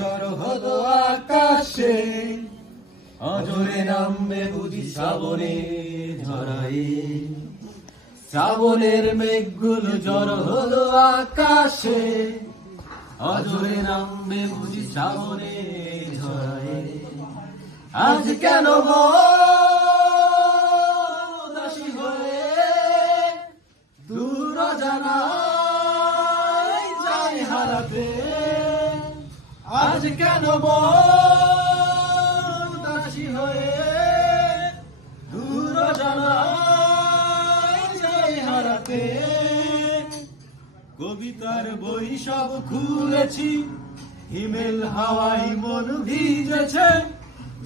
ঝড় হলো আকাশে, অজরে নামবে বুঝি শ্রাবণে ঝরায়ে। শ্রাবণের মেঘগুলো ঝড় হলো আকাশে, অজরে নামবে বুঝি শ্রাবণে ঝরায়ে। আজ কেন উদাসী হয়ে দূর জানাই যাই হারাতে। আজ কেন উদাসী হয়ে দূর জানাই যাই হারাতে। কবিতার বই সব খুলেছি, হিমেল হাওয়াই মন ভিজেছে।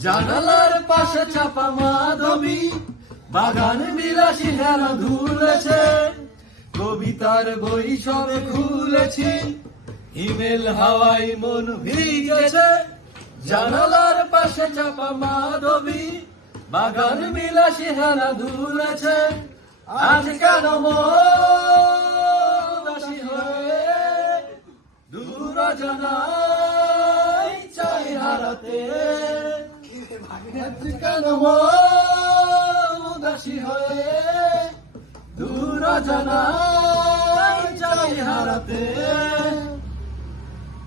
জানালার পাশে চাপা মাধবী, বাগান বিলাসী হেন ধুলেছে। কবিতার বই সব খুলেছি, হিমেল হাওয়াই মন ভিজেছে। জানালার পাশে চাপা মাধবী, বাগান বিলাসী হেন ধুলেছে। আজ কেন উদাসী হয়ে দূর জানাই চাই হারাতে। আজ কেন উদাসী হয়ে দূর জানাই চাই হারাতে।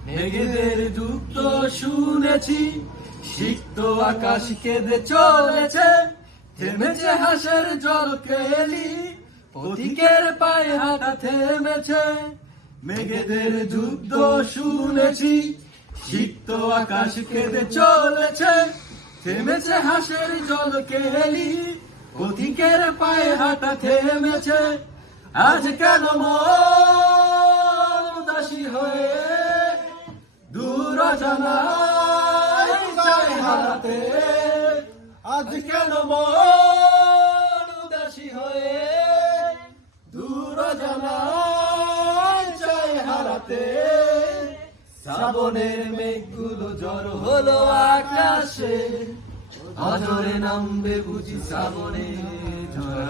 মেঘেদের যুক্ত শুনেছি, সিক্ত আকাশ কেঁদে চলেছে। থেমেছে হাসের জল কেলি, পথিকের পায়ে হাঁটা থেমেছে। মেঘেদের যুদ্ধ শুনেছি, সিক্ত আকাশ কেঁদে চলেছে। থেমেছে হাসের জল কেলি, পথিকের পায়ে হাঁটা থেমেছে। আজ কেন উদাসী হয়ে দূর জানাই চাই হারাতে। আজ কেন উদাসী হয়ে দূর জানাই চাই হারাতে। শ্রাবণের মেঘগুলো ঝড় হলো আকাশে, অজরে নামবে বুঝি শ্রাবণে ঝরা।